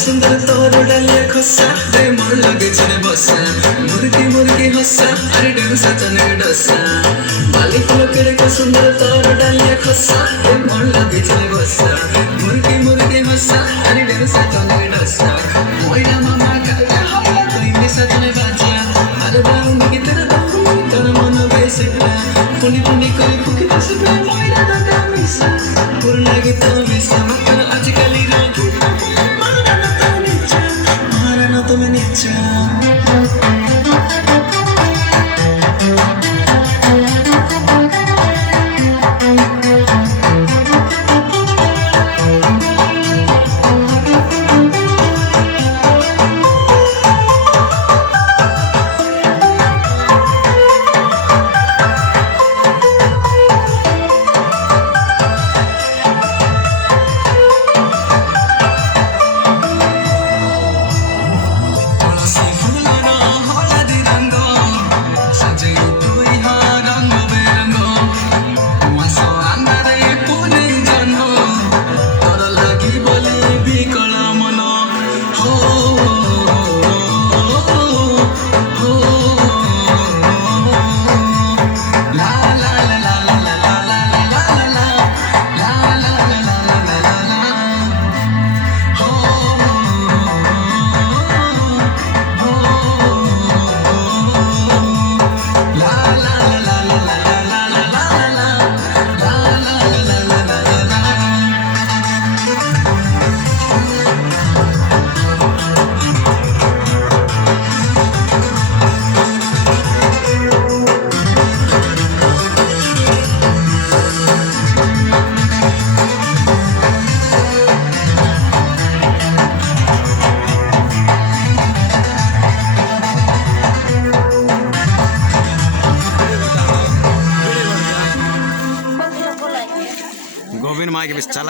सुंदर तोर डालिया खसा रे मोर लगे चने बसा मुर्गी मुर्गी हसा अरे डेंसा चने डसा बाली फूल केड़े को सुंदर तोर डालिया खसा रे मोर लगे चने बसा मुर्गी मुर्गी हसा अरे डेंसा चने डसा मोइरा मामा का हवा कोई मिसा चने बाजिया अरे बाऊ में कितना दाऊ तोर मन बेसला पुनी पुनी कोई फुकी बस पे मोइरा दादा मिसा पुर लगे तो मिसा मकर आजकल रोगी तुम्हें नीचा गोविंद माँ के बीच चला।